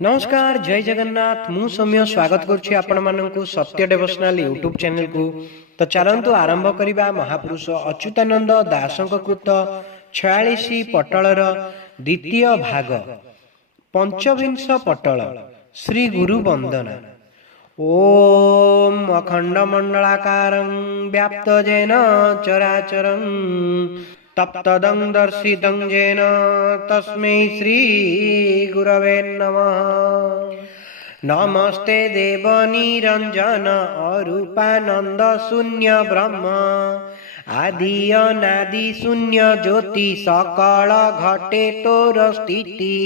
नमस्कार जय जगन्नाथ मु सौम्य स्वागत करुछि आपण माननकु सत्य डिवोशनल यूट्यूब चैनल को। तो चलंतु आरंभ करिबा महापुरुष अच्युतानंद दासଙ୍କ कृत 46 पटलर द्वितीय भाग पंचविंश पटल श्री गुरु वंदना। ओम अखंड मंडलाकारं व्याप्त जेन चराचरं तप्तदं दर्शितं जेन तस्मै श्री गुरवे नमः। नमस्ते देव निरंजन अरूपानंद शून्य ब्रह्म आदि अनादि शून्य ज्योति सकल घटे तोर स्थिति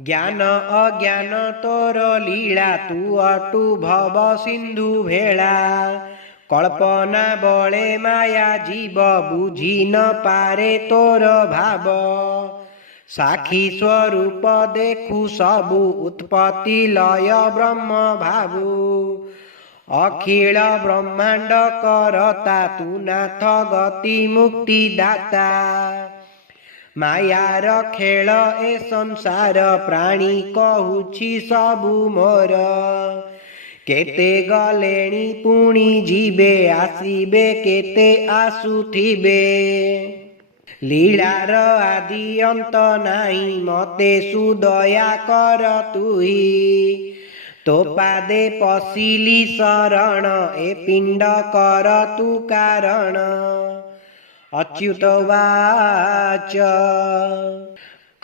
ज्ञान अज्ञान तोर लीला तू अटू भव सिंधु भेला कल्पना बले माया जीव बुझी न पारे तोर भाव साखी स्वरूप देखु सबु उत्पत्ति लय ब्रह्म भावु अखिल ब्रह्मांड करता तू नाथ गति मुक्ति दाता मायार खेल ए संसार प्राणी कहुछि सबु मोर केते गलेणी पुणी जीवे आसीबे केते आसुथिबे लीलार आदि अंत नाही मते सुदया कर तुही तो पादे पशिली शरण ए पिंड कर तू कारण। अच्युत वाच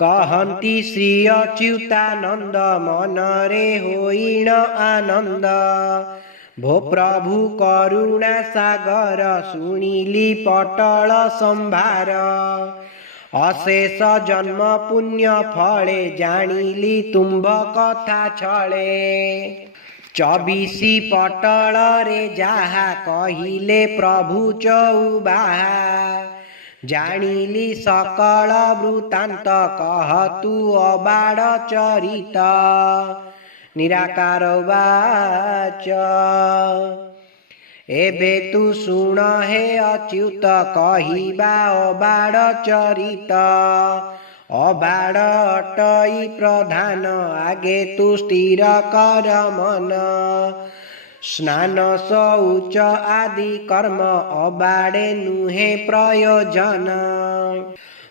कहन्ति श्री अच्युतानंद मनरे होइण आनंद भो प्रभु करुणा सागर सुनिली पटल संभार अशेष जन्म पुण्य फले जानिली तुम्भ कथा छले 24 पटल रे जाहा कहिले प्रभु चौबाहा जानिली सकल वृत्तांत कह तू अबाड़ चरित निराकार वाच एबे तू सुन हे अच्युत कहिबा अबाड़ चरित अबाड़ अटई प्रधान आगे तू स्थिर कर मन स्नान शौच आदि कर्म अबाड़े नुहे प्रयोजन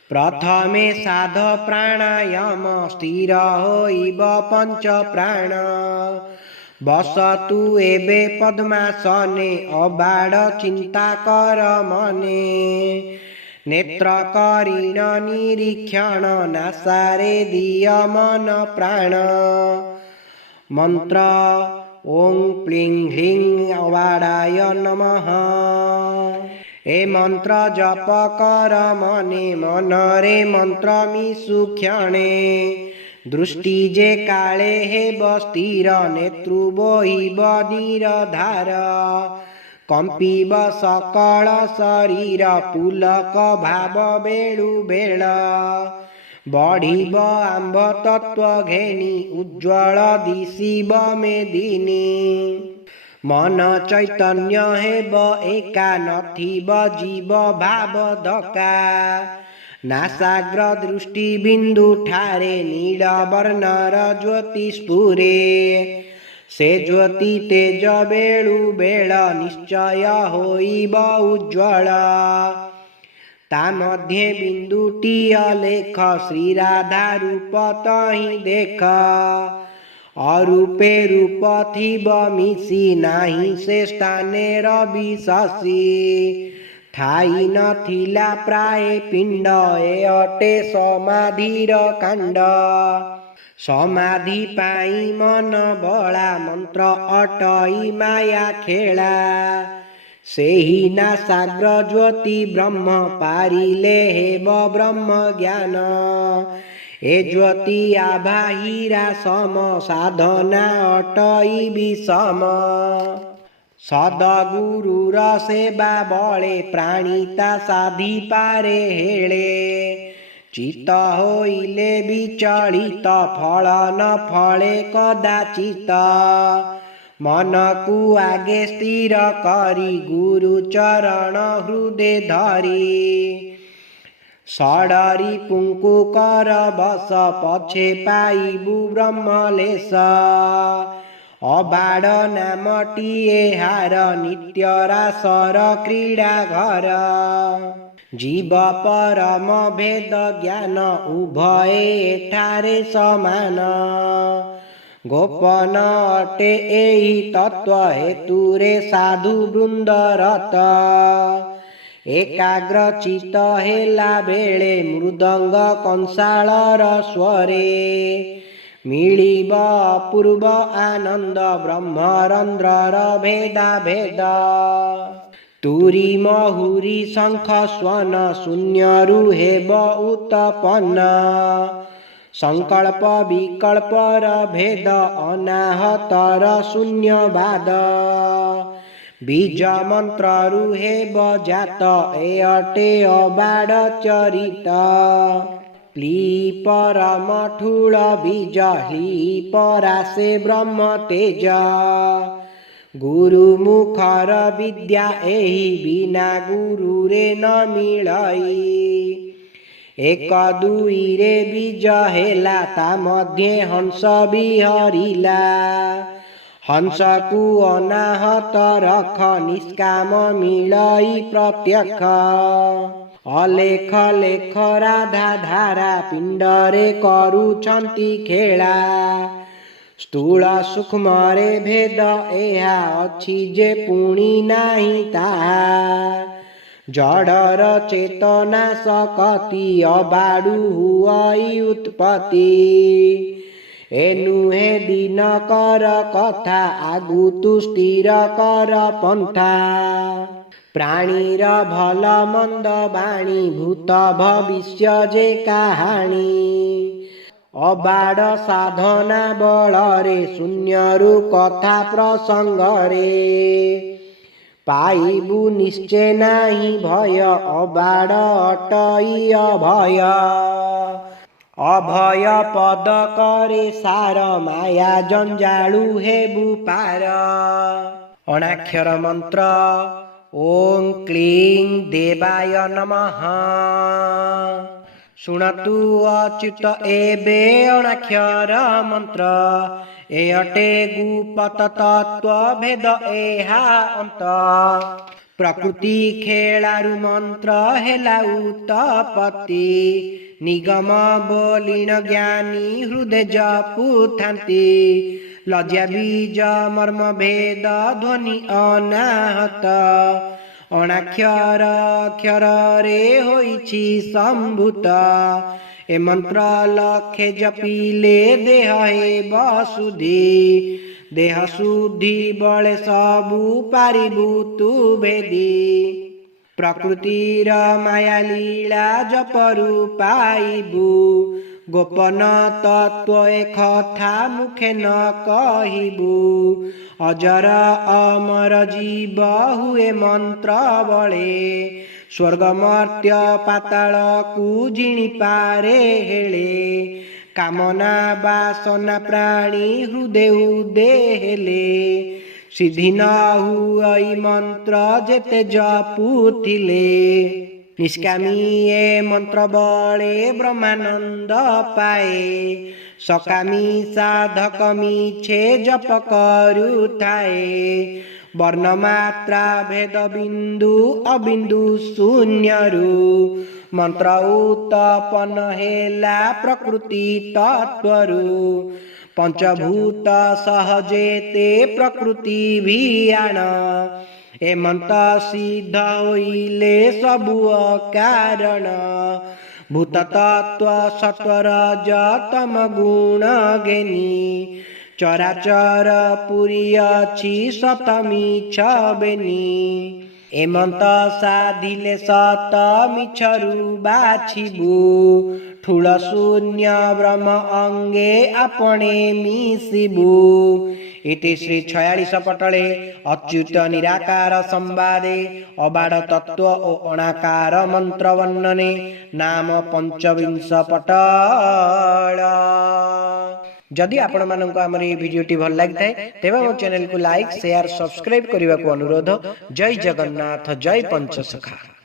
प्रथमे साध प्राणायाम स्थिर होइब पंच प्राण बसतु एबे पद्मासने अबाड़ चिंता कर मने नेत्र करीण निरीक्षण नासारे दिय मन प्राण मंत्र ओं प्लीं ह्लीं अवाडाय नमः ए मंत्र जप कर मने मनरे मंत्र मिसु क्षणे दृष्टि जे काले हेब स्थिर नेत्रु बोहिब निरधार कंपीब सकल शरीर पुलक भाव बेळु बेळ बढ़िब आंब तत्व घेनी उज्ज्वल दिशिब मेदिनी मन चैतन्य हेब एका नथिब जीव भाव धका नासाग्र दृष्टि बिंदु ठारे नील वर्णर ज्योति स्फुरे से ज्योति तेज बेळु बेळ निश्चय होइब उज्ज्वल ता मध्ये बिंदुटीय लेख श्री राधा रूप तहि देख अरूपे रूप थिब मिसी नाही से स्थाने रवि शशि ठाई नथिला प्राय पिंड ए अटे समाधिर कांड समाधि पाई मन बला मंत्र अटई माया खेला सेही नासाग्र ज्योति ब्रह्म पारिले हेब ब्रह्म ज्ञान ए ज्योति आभाहीरा सम साधना अटई विषम सदगुरुर सेवा बळे प्राणिता साधी पारे हेळे चित्त होइले विचलित फल न फले कदाचित मन को आगे स्थिर करी गुरु चरण हृदय धरी ଷଡ଼ରି ପୁଙ୍କୁ କର ବସ ପଛେ ପାଇବୁ ବ୍ରହ୍ମଲେଶ। ଅବାଡ଼ ନାମଟିଏ ହାର ନିତ୍ୟ ରାସର କ୍ରୀଡ଼ା ଘର। ଜୀବ ପରମ ଭେଦ ଜ୍ଞାନ ଉଭୟେ ଏଠାରେ ସମାନ। ଗୋପନ ଅଟେ ଏହି ତତ୍ତ୍ୱ ହେତୁରେ ସାଧୁ ବୃନ୍ଦ ରତ। ଏକାଗ୍ର ଚିତ୍ତ ହେଲା ବେଳେ ମୃଦଙ୍ଗ କଂସାଳର ସ୍ୱରେ। ମିଳିବ ଅପୂର୍ବ ଆନନ୍ଦ ବ୍ରହ୍ମରନ୍ଧ୍ରର ଭେଦା ଭେଦ। ତୁରୀ ମହୁରୀ ଶଙ୍ଖ ସ୍ୱନ ଶୂନ୍ୟରୁ ହେବ ଉତ୍ପନ୍ନ। ସଂକଳ୍ପ ବିକଳ୍ପର ଭେଦ ଅନାହତର ଶୂନ୍ୟବାଦ। ବୀଜ ମନ୍ତ୍ରରୁ ହେବ ଜାତ ଏ ଅଟେ ଅବାଡ଼ ଚରିତ। ପ୍ଲି ପରମ ଠୁଳ ବୀଜ ହ୍ଲି ପରାସେ ବ୍ରହ୍ମ ତେଜ। ଗୁରୁ ମୁଖର ବିଦ୍ୟା ଏହି ବିନା ଗୁରୁରେ ନ ମିଳଇ। ଏକ ଦୁଇରେ ବୀଜ ହେଲା ତା ମଧ୍ୟେ ହଂସ ବିହରିଲା। ହଂସକୁ ଅନାହତ ରଖ ନିଷ୍କାମ ମିଳଇ ପ୍ରତ୍ୟକ୍ଷ। ଅଲେଖ ଲେଖ ରାଧା ଧାରା ପିଣ୍ଡରେ କରୁଛନ୍ତି ଖେଳା। ସ୍ଥୂଳ ସୂକ୍ଷ୍ମରେ ଭେଦ ଏହା ଅଛି ଯେ ପୁଣି ନାହିଁ ତାହା। ଜଡ଼ର ଚେତନା ଶକତି ଅବାଡ଼ୁ ହୁଅଇ ଉତ୍ପତ୍ତି। ଏ ନୁହେଁ ଦିନକର କଥା ଆଗୁ ତୁ ସ୍ଥିର କର ପନ୍ଥା। ପ୍ରାଣୀର ଭଲ ମନ୍ଦ ବାଣୀ ଭୂତ ଭବିଷ୍ୟ ଯେ କାହାଣୀ। ଅବାଡ଼ ସାଧନା ବଳରେ ଶୂନ୍ୟରୁ କଥା ପ୍ରସଙ୍ଗରେ। ପାଇବୁ ନିଶ୍ଚେ ନାହିଁ ଭୟ ଅବାଡ଼ ଅଟଇ ଅଭୟ। ଅଭୟ ପଦ କରେ ସାର ମାୟା ଜଞ୍ଜାଳୁ ହେବୁ ପାର। ଅଣାକ୍ଷର ମନ୍ତ୍ର ଓଁ କ୍ଲିଂ ଦେବାୟ ନମଃ। ଶୁଣନ୍ତୁ ଅଚ୍ୟୁତ ଏବେ ଅଣାକ୍ଷର ମନ୍ତ୍ର। ଏ ଅଟେ ଗୁପତ ତତ୍ତ୍ୱ ଭେଦ ଏହା ଅନ୍ତ। ପ୍ରକୃତି ଖେଳାରୁ ମନ୍ତ୍ର ହେଲା ଉତ୍ପତ୍ତି। ନିଗମ ବୋଲିଣ ଜ୍ଞାନୀ ହୃଦେ ଜପୁଥାନ୍ତି। ଲଜ୍ଜା ବୀଜ ମର୍ମ ଭେଦ ଧ୍ୱନି ଅନାହତ। ଅଣାକ୍ଷର ଅକ୍ଷରରେ ହୋଇଛି ସମ୍ଭୂତ। ଏ ମନ୍ତ୍ର ଲକ୍ଷେ ଜପିଲେ ଦେହ ହେବ ଶୁଦ୍ଧି। ଦେହ ଶୁଦ୍ଧି ବଳେ ସବୁ ପାରିବୁ ତୁ ଭେଦି। ପ୍ରକୃତିର ମାୟା ଲୀଳା ଜପରୁ ପାଇବୁ। ଗୋପନ ତତ୍ତ୍ୱ ଏ କଥା ମୁଖେ ନ କହିବୁ। ଅଜର ଅମର ଜୀବ ହୁଏ ମନ୍ତ୍ର ବଳେ। ସ୍ୱର୍ଗ ମର୍ତ୍ତ୍ୟ ପାତାଳକୁ ଜିଣି ପାରେ ହେଳେ। କାମନା ବାସନା ପ୍ରାଣୀ ହୃଦେ ଉଦେ ହେଲେ। ସିଦ୍ଧି ନ ହୁଅଇ ମନ୍ତ୍ର ଯେତେ ଜପୁଥିଲେ। ନିଷ୍କାମୀ ଏ ମନ୍ତ୍ର ବଳେ ବ୍ରହ୍ମାନନ୍ଦ ପାଏ। ସକାମୀ ସାଧକ ମିଛେ ଜପ କରୁଥାଏ। ବର୍ଣ୍ଣମାତ୍ରା ଭେଦ ବିନ୍ଦୁ ଅବିନ୍ଦୁ ଶୂନ୍ୟରୁ। ମନ୍ତ୍ର ଉତ୍ପନ୍ନ ହେଲା ପ୍ରକୃତି ତତ୍ତ୍ୱରୁ। ପଞ୍ଚଭୂତ ସହଜେ ତେ ପ୍ରକୃତି ଭିଆଣ। ଏ ମନ୍ତ୍ର ସିଦ୍ଧ ହୋଇଲେ ସବୁ ଅକାରଣ। ଭୂତ ତତ୍ତ୍ୱ ସତ୍ୱ ରଜ ତମ ଗୁଣ ଘେନି। ଚରାଚର ପୁରୀ ଅଛି ସତ ମିଛ ବେନି। ଏ ମନ୍ତ୍ର ସାଧିଲେ ସତ ମିଛରୁ ବାଛିବୁ। ଠୁଳ ଶୂନ୍ୟ ବ୍ରହ୍ମ ଅଙ୍ଗେ ଆପଣେ ମିଶିବୁ। ଇତି ଶ୍ରୀ 46 ପଟଳେ ଅଚ୍ୟୁତ ନିରାକାର ସମ୍ବାଦେ ଅବାଡ଼ ତତ୍ତ୍ୱ ଓ ଅଣାକାର ମନ୍ତ୍ର ବର୍ଣ୍ଣନେ ନାମ 25 ପଟଳ। ଯଦି ଆପଣମାନଙ୍କୁ ଆମର ଏହି ଭିଡ଼ିଓଟି ଭଲ ଲାଗିଥାଏ ତେବେ ଆମ ଚ୍ୟାନେଲକୁ ଲାଇକ୍ ସେୟାର ସବସ୍କ୍ରାଇବ୍ କରିବାକୁ ଅନୁରୋଧ। ଜୟ ଜଗନ୍ନାଥ, ଜୟ ପଞ୍ଚସଖା।